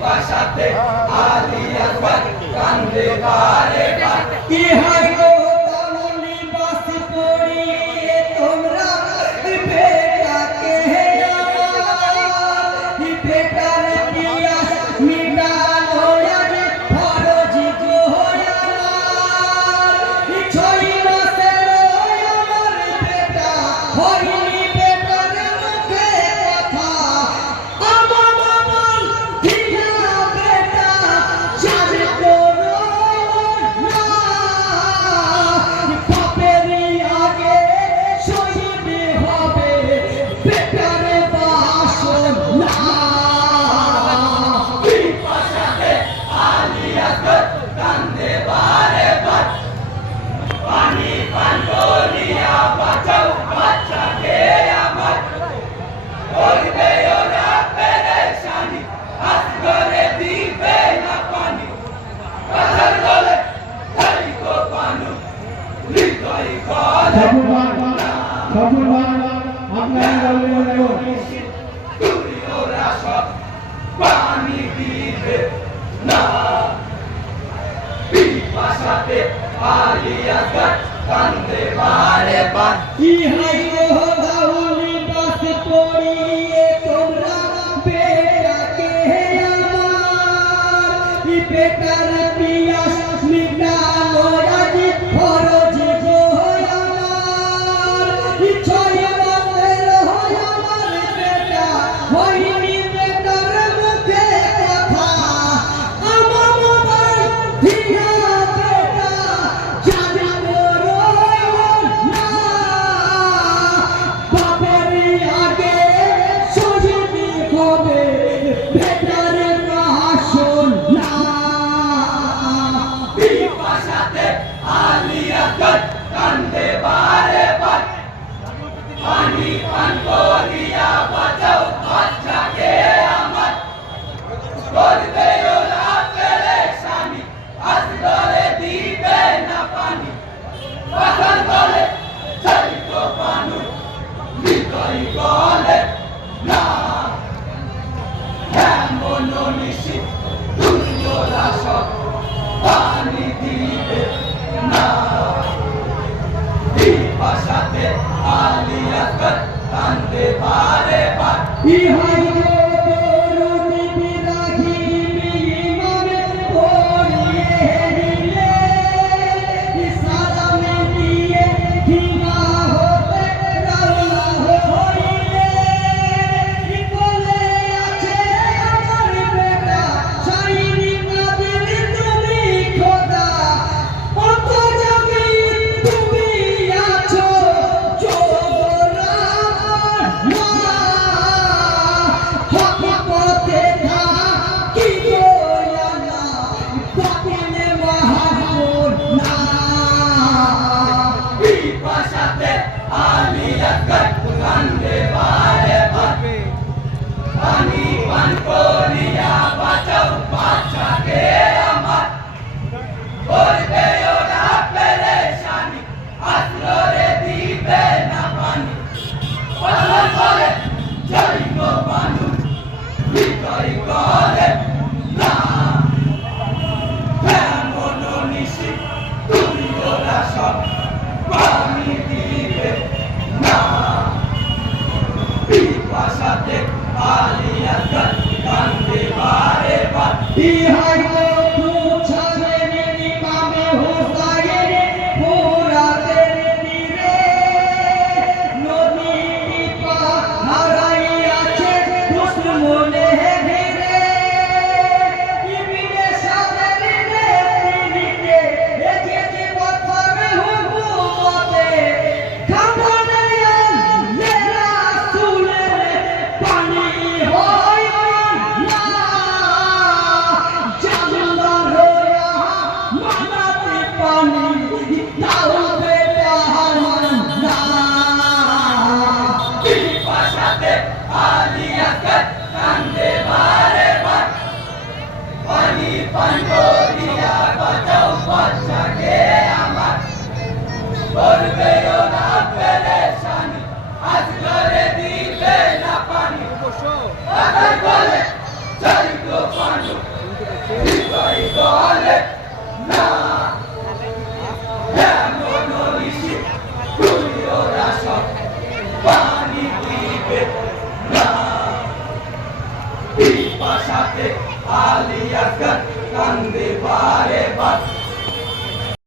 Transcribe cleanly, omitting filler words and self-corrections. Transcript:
পিপাসাতে আলী আকবর কান্দে বারে বার কি হয় গো তামলি বাস পড়িয়ে তোমরা বেটাকে আমার বেটার পিয়াস মিটানো আজ ফরজ গো আমার ছয় মাসের আমার বেটা হয়নি বেটার মুখে কথা আমার আমার ধিয়া বেটা চাঁদ করো না বাপের আগে শহীদ হবে বেটার বাসনা পিপাসাতে আলী আকবর কান্দে বারে বার পানি পান করিয়া বাঁচাও বাচ্চাকে আমার করবে ওরা পেরেশানি হাত করে দিবে না পানি পাথর গলে ধারিকো পানু হৃদয় গলে তুই ওরা সব পানি দিবে না পিপাসাতে আলী আকবর কান্দে বারে বার ইহাই গো দাউলি বাস পড়িয়ে তোমরা বেটাকে আমার বেটার পিয়াস মিটানো আজ ফরজ গো আমার ছয় মাসের হয় আমার বেটা হয়নি বেটার মুখে কথা আমার আমার ধিয়া বেটা চাঁদ করো না বাপের আগে শহীদ হবে বেটার বাসনা পিপাসাতে আলী আকবর কান্দে বারে বার পানি পান করিয়া বাঁচাও বাচ্চাকে আমার করবে ওরা পেরেশানি হাত ধরে দিবে না পানি পাথর গলে ধারিকো পানু হৃদয় গলে না এমন নিশি তুই ওরা সব পানি দিবে না পিপাসাতে আলী আকবর কান্দে বারে বার ইহাই গো তরুণী বিরাগী বিমানে পড়িয়ে দিলে সালামে দিয়ে ধীমা হতে রওনা হইলে বলে আছে আমার বেটা শাইনি কাদের তুমি খোদা কত জমি তুমি আছো জোরা না হকপথে থাকি গো আল্লাহ বাতিলে মাহবুব না পিপাসাতে আলী আকবর কান্দে বারে বার পানি পান করিয়া বাঁচাও বাচ্চাকে আমার করবে ওরা পেরেশানি হাত ধরে দিবে না পানি পাথর গলে ধারিকো পানু হৃদয় গলে না এমন নিশি তুই ওরা সব পানি দিবে না পিপাসাতে আলী আকবর কান্দে বারে বার ইহাই গো পুছারের ইমামে হোসাইন ফোরাতের তীরে নদী পা হারাইয়াছে দুশ্মনে ঘিরে ইবনে সাদের নেতৃত্বে এগিয়ে বছরে হুকুমতে খামনে রাসূলের পানি হয় না জানলা হৃদয় বলে না এমন ঋষি তুই ওরা সব পানি দিবে না পিপাসাতে আলী আসগর কান্দে বারে বার